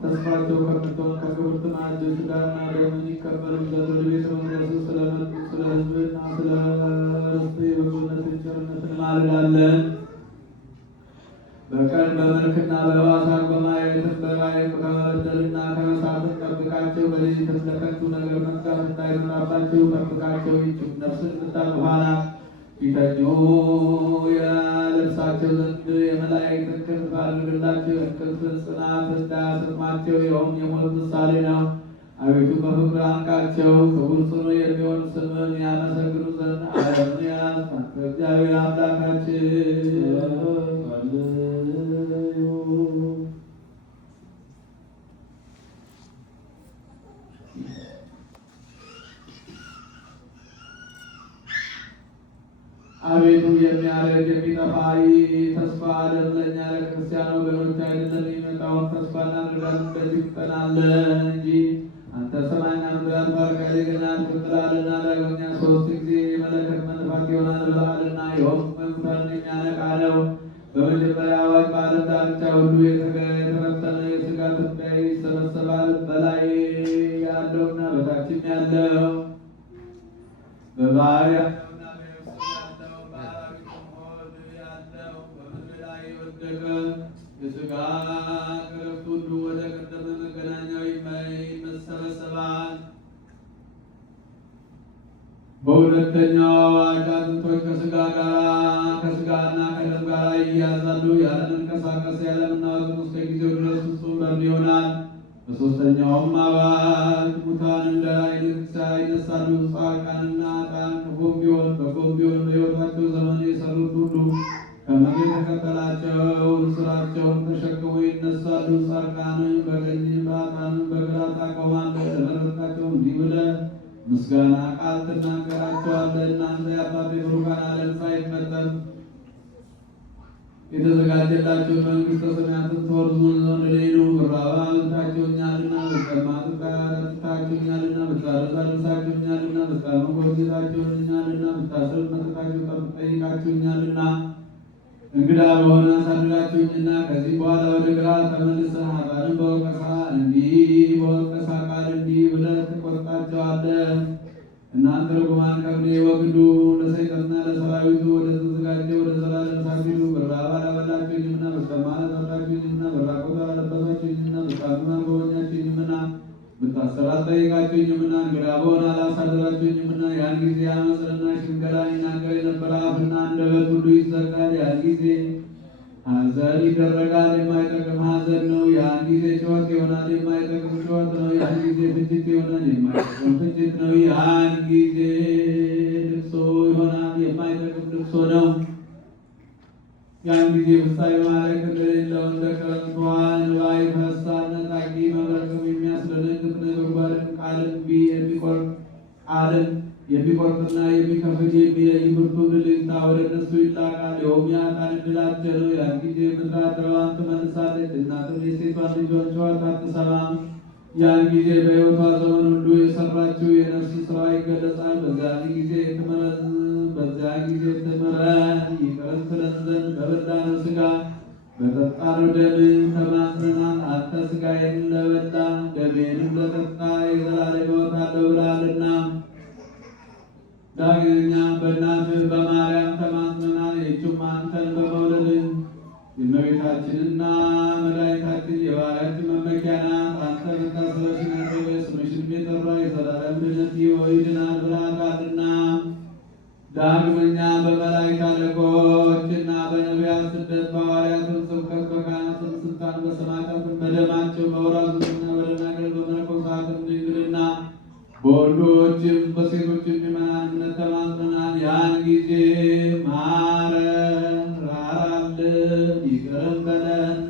ተስፋቸው ከምትሆን ከክብርት ማዕድ ሥጋና ደምን ይቀበሉ ዘንድ ወደ ቤተ መቅደስ ስለመጡ ስለ ሕዝብና ስለ ርስት የበጎነትን ቸርነትን እንማልዳለን። በቀን በመልክና በሕዋሳት በማየትም በራእይ ከመበደልና ከመሳትን ጠብቃቸው። በሌሊትም ለከንቱ ነገር መንጋት እንዳይኖራባቸው ጠብቃቸው። ይህችም ነፍስን የምታጠፋና ፊተኞ ያለብሳቸው ዘንድ የመላእክትን ክንፍ አድርግላቸው። እንቅልፍን ጽናት እንዳያሰጥማቸው ይኸውም የሞት ምሳሌ ነው። አቤቱ በፍቅር አንቃቸው። ክቡር ጽኑ የሚሆን ስምን ያመሰግኑ ዘንድ ዓለምን ያዝ። አንተ እግዚአብሔር አምላካችን አቤቱ የሚያረግ የሚጠፋ ተስፋ ዓለም ለእኛ ለክርስቲያን ወገኖች አይደለም። የሚመጣውን ተስፋ እናደርጋለን፣ በዚህ እንጸናለን እንጂ አንተ ሰማይና ምድርን ባርከህ ገና ትጥላለና ዳግመኛ ሦስት ጊዜ የመለከት መንፋት ይሆናል ብለሃልና ይኸውም ሙታንን የሚያነቃ ነው። በመጀመሪያ አዋጅ በዓለም ዳርቻ ሁሉ የተበተነ የሥጋ ትንሣኤ ይሰበሰባል። በላይ ያለውና በታችም ያለው በባህር የሥጋ ክረፍት ሁሉ ወደ ቀደመ መገናኛው ይሰበሰባል። በሁለተኛው አዋጅ አጥንቶች ከሥጋና ከደም ጋር ይያዛሉ፣ ያለ መንቀሳቀስ ያለ መናወጥ እስከ ጊዜው ድረስ ፍጹም በርን ይሆናል። በሦስተኛውም አዋጅ ሙታን እንደ ዓይን ይነሳሉ። ጻድቃንና ኃጥአን ክፉም ቢሆን በጎም ቢሆን በሕይወታቸው ዘመን የሠሩት ሁሉ ከምድር የተከተላቸውን ሥራቸውን ተሸክመው ይነሳሉ። ጻድቃንን በቀኝ ኃጥአንን በግራ ታቆማለህ። ለመረጥካቸው እንዲህ ብለህ ምስጋና ቃል ትናገራቸዋለህ። እናንተ የአባቴ ብሩካን ዓለም ሳይፈጠር የተዘጋጀላቸውን መንግሥተ ሰማያትን ትወርሱ ዘንድ ሌሉ ብራብ አብልታችሁኛልና፣ ብጠማ አጠጥታችሁኛልና፣ ብታረዝ አልብሳችሁኛልና፣ ብታመም ጎብኝታችሁኛልና፣ ብታስር መጥታችሁ ጠይቃችሁኛልና፣ እንግዳ በሆነ አሳድራችሁኝና፣ ከዚህ በኋላ ወደ ግራ ተመልሰህ ኃጥአንን በወቀሳ ቃል እንዲህ ብለህ ትቆጣቸዋለህ። እናንተ ርጉማን ከብኔ ወግዱ፣ ለሰይጣንና ለሰራዊቱ ወደ ተዘጋጀ ወደ ዘላለም እሳት ሂዱ። ብራብ አላበላችሁኝምና፣ ብጠማ አላጠጣችሁኝምና፣ ብራቆት አላለበሳችሁኝምና፣ ብታመም አልጎበኛችሁኝምና፣ ብታሰር አልጠየቃችሁኝምና፣ እንግዳ በሆነ አላሳደራችሁኝምና። ያን ጊዜ ዓመፅንና ሽንገላን ይናገር የነበረ አፍና አንደበት ሁሉ ይዘጋል። ያን ጊዜ ሐዘን ይደረጋል፣ የማይጠቅም ሐዘን ነው። ያን ጊዜ ጩኸት ይሆናል፣ የማይጠቅም ጩኸት ነው። ያን ጊዜ ፍጅት ይሆናል፣ የማይጠቅም ፍጅት ነው። ያን ጊዜ ልቅሶ ይሆናል፣ የማይጠቅም ልቅሶ ነው። ያን ጊዜ ምሳሌ ማለት እንደሌለው እንደ ክረምት ውሃ እንባ ይፈሳል። ነጣቂ መብረቅም የሚያስደነግጥ ነጎድጓድም ቃልም የሚቆርጥና የሚከፍል የሚለይ ብርቱ ብልጭታ ወደ እነሱ ይላካል። ይኸውም የኃጥአን ዕድላቸው ነው። ያን ጊዜ ምድር አድረዋን ትመልሳለች፣ እናትም የሴቷን ልጇን ጩኸት አትሰማም። ያን ጊዜ በሕይወቷ ዘመን ሁሉ የሰራችው የነፍስ ሥራዋ ይገለጻል። በዚያን ጊዜ ትምረን ይቅር ትለን ዘንድ በበላነው ሥጋ በጠጣነው ደም ተማጽነናል። አንተ ሥጋዬን ለበላ ደሜንም ለጠጣ የዘላለም ሕይወት አለው ብለሃልና። ዳግመኛ በእናትህ በማርያም ተማጽነናል። ይህችም አንተን በመውለድ የእመቤታችንና መድኃኒታችን የባሕርያችን መመኪያ ናት። አንተ መታሰቢያሽን ያደረገ ስምሽንም የጠራ የዘላለም ድነት ይድናል ብለሃታልና። ዳግመኛ በመላእክት አለቆችና በነቢያት ስደት በሐዋርያትም ስብከት በካህናትም ስልጣን በሰማዕታትም በደማቸው በወራዙትና በደናግል በመነኮሳትም ድንግልና በወንዶችም በሴቶችም ምእመናን እምነት ተማጽነናል። ያን ጊዜ ማረን፣ ራራልን፣ ይቅርም በለን።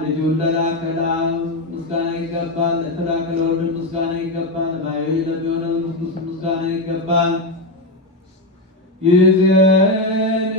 ልጁን ለላከ ለአብ ምስጋና ይገባል፣ ለተላከ ለወልድ ምስጋና ይገባል፣ ባሕርይ ለሚሆነ መንፈስ ቅዱስ ምስጋና ይገባል። ይእዜኒ